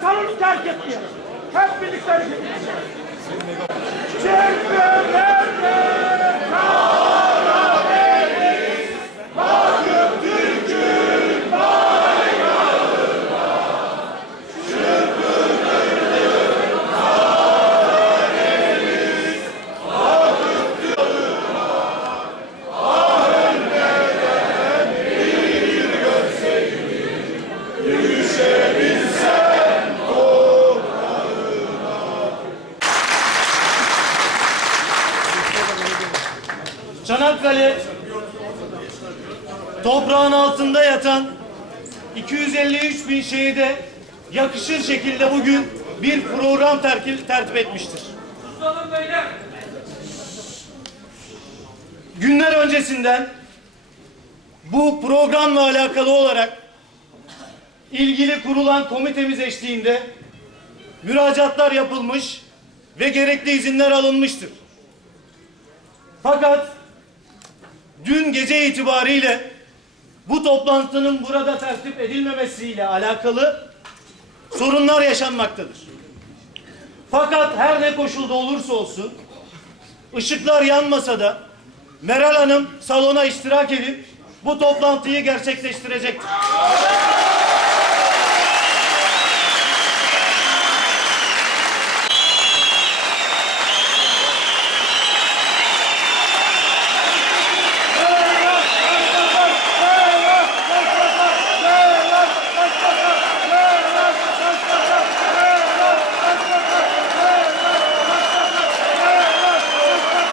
Salonu terk etmeyelim. Hep birlikte hareket edeceğiz. Çünkü altında yatan 253 bin şehide yakışır şekilde bugün bir program terkip, tertip etmiştir. Günler öncesinden bu programla alakalı olarak ilgili kurulan komitemiz eşliğinde müracaatlar yapılmış ve gerekli izinler alınmıştır. Fakat dün gece itibariyle bu toplantının burada tertip edilmemesiyle alakalı sorunlar yaşanmaktadır. Fakat her ne koşulda olursa olsun ışıklar yanmasa da Meral Hanım salona iştirak edip bu toplantıyı gerçekleştirecektir.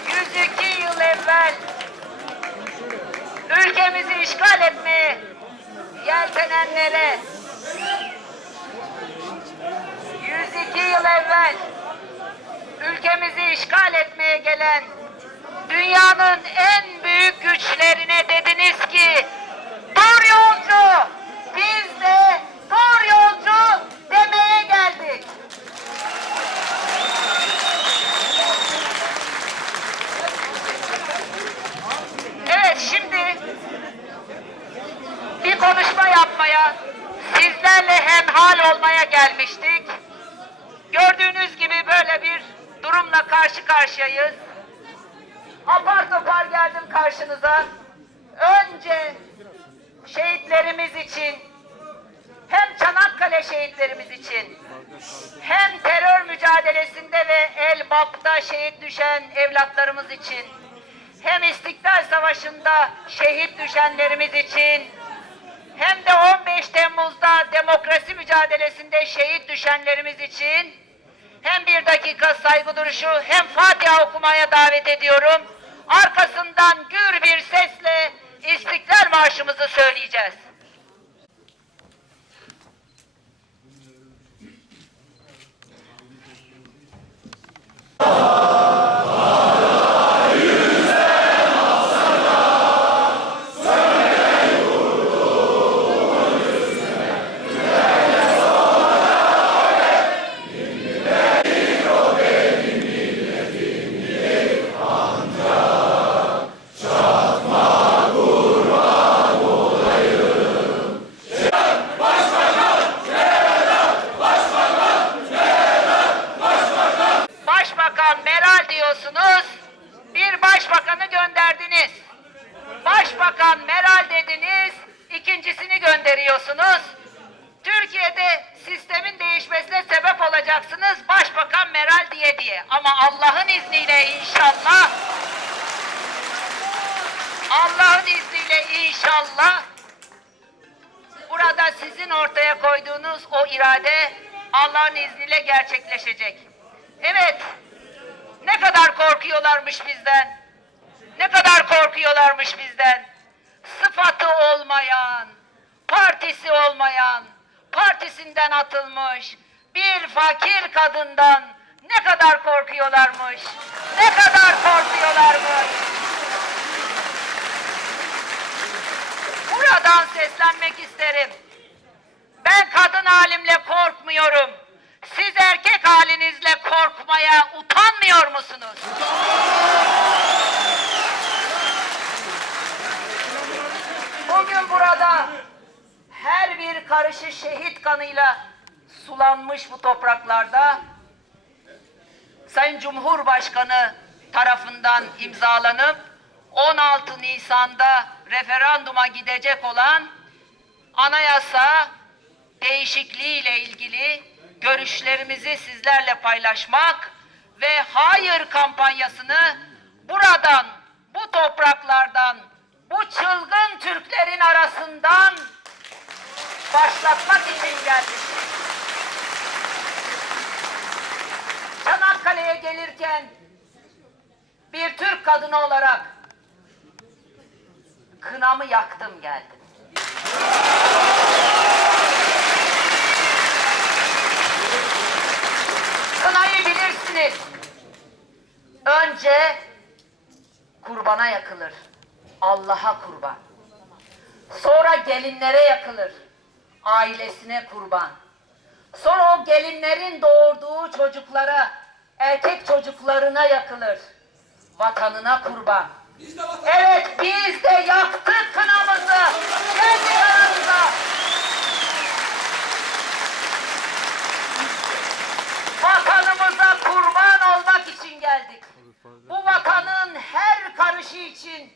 ...102 yıl evvel... ...ülkemizi işgal etmeye... ...yeltenenlere... ...102 yıl evvel... ...ülkemizi işgal etmeye gelen... ...dünyanın en büyük güçlerine dediniz ki... ...dur yolcu! Biz de dur yolcu demeye geldik. Evet şimdi bir konuşma yapmaya, sizlerle hemhal olmaya gelmiştik. Gördüğünüz gibi böyle bir durumla karşı karşıyayız. Apar topar geldim karşınıza. Önce şehitlerimiz için, hem Çanakkale şehitlerimiz için, hem terör mücadelesinde ve El Bab'da şehit düşen evlatlarımız için, hem İstiklal Savaşı'nda şehit düşenlerimiz için, hem de 15 Temmuz'da demokrasi mücadelesinde şehit düşenlerimiz için, hem bir dakika saygı duruşu hem Fatiha okumaya davet ediyorum. Arkasından gür bir sesle İstiklal Marşımızı söyleyeceğiz. Başbakan Meral diyorsunuz, bir başbakanı gönderdiniz. Başbakan Meral dediniz, ikincisini gönderiyorsunuz. Türkiye'de sistemin değişmesine sebep olacaksınız Başbakan Meral diye diye. Ama Allah'ın izniyle inşallah, Allah'ın izniyle inşallah burada sizin ortaya koyduğunuz o irade Allah'ın izniyle gerçekleşecek. Evet, ne kadar korkuyorlarmış bizden. Ne kadar korkuyorlarmış bizden. Sıfatı olmayan, partisi olmayan, partisinden atılmış bir fakir kadından ne kadar korkuyorlarmış. Ne kadar korkuyorlarmış. Buradan seslenmek isterim. Ben kadın halimle korkmuyorum. Siz erkek halinizle yapmaya utanmıyor musunuz? Bugün burada her bir karışı şehit kanıyla sulanmış bu topraklarda Sayın Cumhurbaşkanı tarafından imzalanıp 16 Nisan'da referanduma gidecek olan anayasa değişikliği ile ilgili görüşlerimizi sizlerle paylaşmak ve hayır kampanyasını buradan, bu topraklardan, bu çılgın Türklerin arasından başlatmak için geldik. Çanakkale'ye gelirken bir Türk kadını olarak kınamı yaktım geldim. Bilirsiniz. Önce kurbana yakılır. Allah'a kurban. Sonra gelinlere yakılır. Ailesine kurban. Sonra o gelinlerin doğurduğu çocuklara, erkek çocuklarına yakılır. Vatanına kurban. Evet biz de yaktık kınamızı. Kendi olmak için geldik. Bu vatanın her karışı için,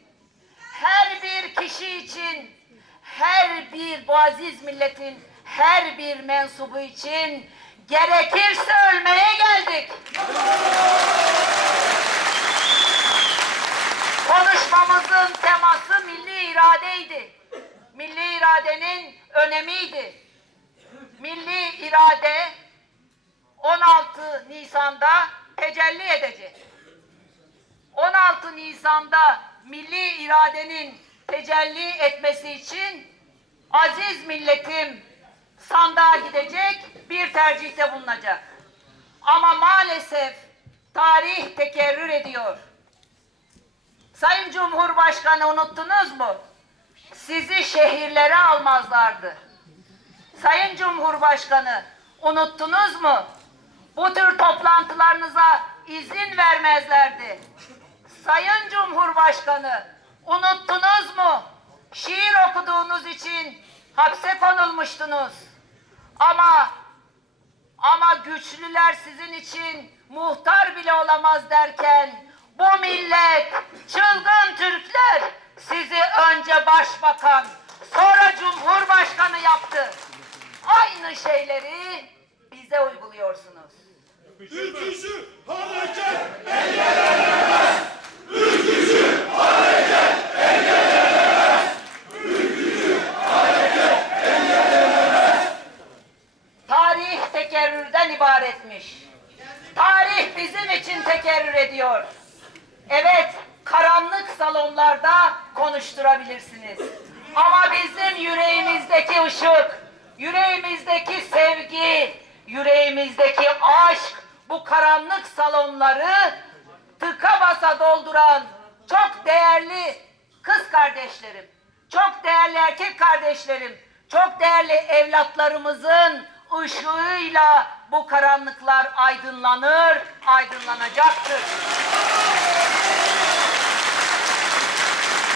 her bir kişi için, her bir bu aziz milletin her bir mensubu için gerekirse ölmeye geldik. Konuşmamızın teması milli iradeydi. Milli iradenin önemiydi. Milli irade 16 Nisan'da tecelli edecek. 16 Nisan'da milli iradenin tecelli etmesi için aziz milletim sandığa gidecek, bir tercihte bulunacak. Ama maalesef tarih tekerrür ediyor. Sayın Cumhurbaşkanı unuttunuz mu? Sizi şehirlere almazlardı. Sayın Cumhurbaşkanı unuttunuz mu? Bu tür toplantılarınıza izin vermezlerdi. Sayın Cumhurbaşkanı unuttunuz mu? Şiir okuduğunuz için hapse konulmuştunuz. Ama ama güçlüler sizin için muhtar bile olamaz derken bu millet, çılgın Türkler sizi önce başbakan, sonra cumhurbaşkanı yaptı. Aynı şeyleri bize uyguluyorsunuz. Ülkücü hareket! Tarih tekerrürden ibaretmiş. Tarih bizim için tekerrür ediyor. Evet, karanlık salonlarda konuşturabilirsiniz. Ama bizim yüreğimizdeki ışık, yüreğimizdeki sevgi, yüreğimizdeki aşk bu karanlık salonları tıka basa dolduran çok değerli kız kardeşlerim, çok değerli erkek kardeşlerim, çok değerli evlatlarımızın ışığıyla bu karanlıklar aydınlanır, aydınlanacaktır.